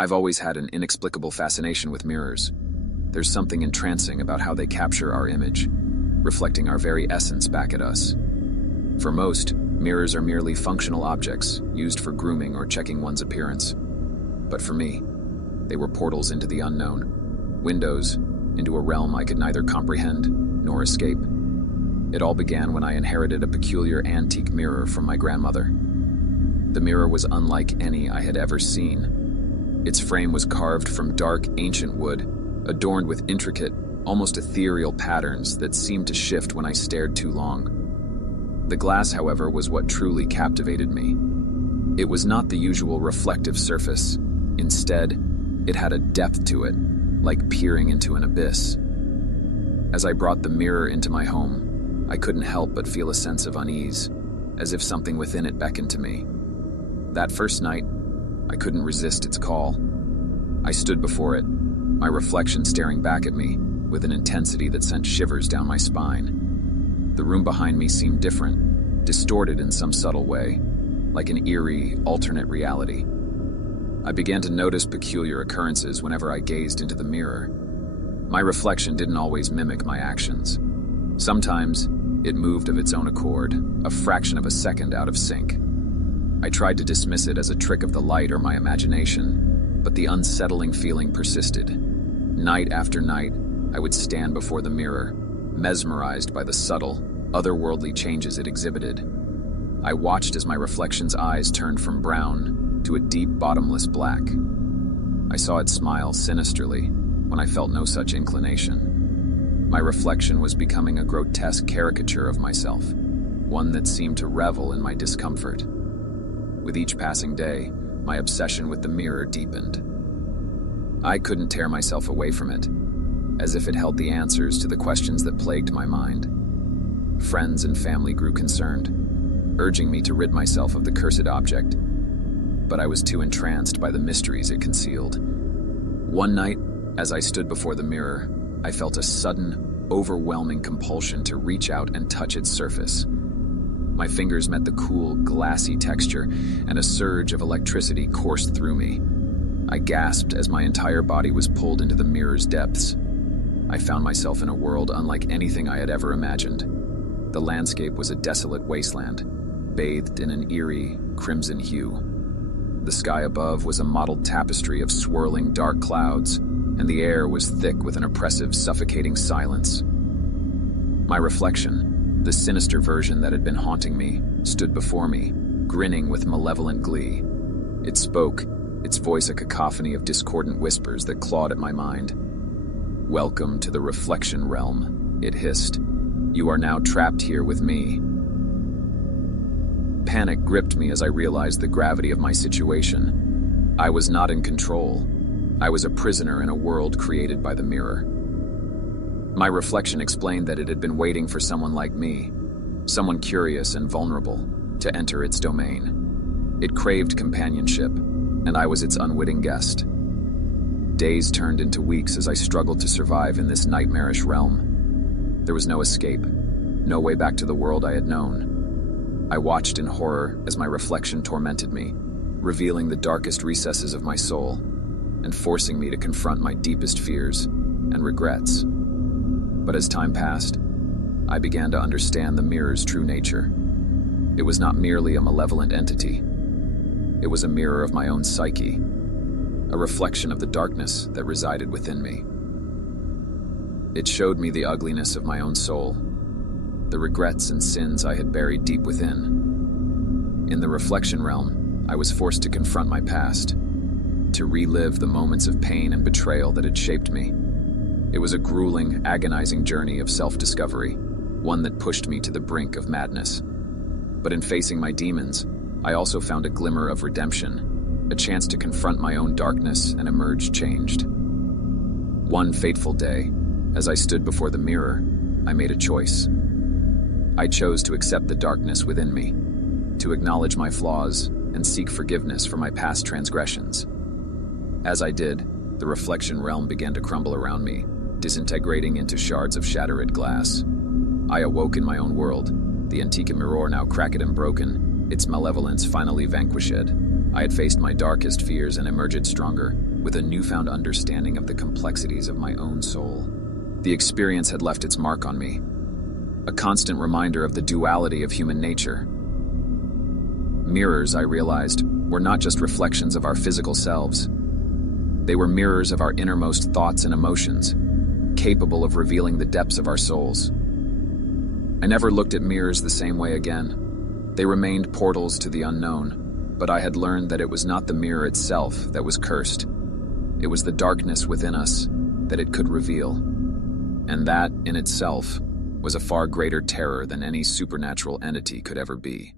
I've always had an inexplicable fascination with mirrors. There's something entrancing about how they capture our image, reflecting our very essence back at us. For most, mirrors are merely functional objects used for grooming or checking one's appearance. But for me, they were portals into the unknown, windows into a realm I could neither comprehend nor escape. It all began when I inherited a peculiar antique mirror from my grandmother. The mirror was unlike any I had ever seen. Its frame was carved from dark, ancient wood, adorned with intricate, almost ethereal patterns that seemed to shift when I stared too long. The glass, however, was what truly captivated me. It was not the usual reflective surface. Instead, it had a depth to it, like peering into an abyss. As I brought the mirror into my home, I couldn't help but feel a sense of unease, as if something within it beckoned to me. That first night, I couldn't resist its call. I stood before it, my reflection staring back at me with an intensity that sent shivers down my spine. The room behind me seemed different, distorted in some subtle way, like an eerie, alternate reality. I began to notice peculiar occurrences whenever I gazed into the mirror. My reflection didn't always mimic my actions. Sometimes, it moved of its own accord, a fraction of a second out of sync. I tried to dismiss it as a trick of the light or my imagination, but the unsettling feeling persisted. Night after night, I would stand before the mirror, mesmerized by the subtle, otherworldly changes it exhibited. I watched as my reflection's eyes turned from brown to a deep, bottomless black. I saw it smile sinisterly when I felt no such inclination. My reflection was becoming a grotesque caricature of myself, one that seemed to revel in my discomfort. With each passing day, my obsession with the mirror deepened. I couldn't tear myself away from it, as if it held the answers to the questions that plagued my mind. Friends and family grew concerned, urging me to rid myself of the cursed object, but I was too entranced by the mysteries it concealed. One night, as I stood before the mirror, I felt a sudden, overwhelming compulsion to reach out and touch its surface. My fingers met the cool, glassy texture, and a surge of electricity coursed through me. I gasped as my entire body was pulled into the mirror's depths. I found myself in a world unlike anything I had ever imagined. The landscape was a desolate wasteland, bathed in an eerie, crimson hue. The sky above was a mottled tapestry of swirling dark clouds, and the air was thick with an oppressive, suffocating silence. My reflection, the sinister version that had been haunting me, stood before me, grinning with malevolent glee. It spoke, its voice a cacophony of discordant whispers that clawed at my mind. "Welcome to the reflection realm," it hissed. "You are now trapped here with me." Panic gripped me as I realized the gravity of my situation. I was not in control. I was a prisoner in a world created by the mirror. My reflection explained that it had been waiting for someone like me, someone curious and vulnerable, to enter its domain. It craved companionship, and I was its unwitting guest. Days turned into weeks as I struggled to survive in this nightmarish realm. There was no escape, no way back to the world I had known. I watched in horror as my reflection tormented me, revealing the darkest recesses of my soul, and forcing me to confront my deepest fears and regrets. But as time passed, I began to understand the mirror's true nature. It was not merely a malevolent entity. It was a mirror of my own psyche, a reflection of the darkness that resided within me. It showed me the ugliness of my own soul, the regrets and sins I had buried deep within. In the reflection realm, I was forced to confront my past, to relive the moments of pain and betrayal that had shaped me. It was a grueling, agonizing journey of self-discovery, one that pushed me to the brink of madness. But in facing my demons, I also found a glimmer of redemption, a chance to confront my own darkness and emerge changed. One fateful day, as I stood before the mirror, I made a choice. I chose to accept the darkness within me, to acknowledge my flaws and seek forgiveness for my past transgressions. As I did, the reflection realm began to crumble around me, disintegrating into shards of shattered glass. I awoke in my own world, the antique mirror now cracked and broken, its malevolence finally vanquished. I had faced my darkest fears and emerged stronger, with a newfound understanding of the complexities of my own soul. The experience had left its mark on me, a constant reminder of the duality of human nature. Mirrors, I realized, were not just reflections of our physical selves. They were mirrors of our innermost thoughts and emotions, capable of revealing the depths of our souls. I never looked at mirrors the same way again. They remained portals to the unknown, but I had learned that it was not the mirror itself that was cursed. It was the darkness within us that it could reveal. And that, in itself, was a far greater terror than any supernatural entity could ever be.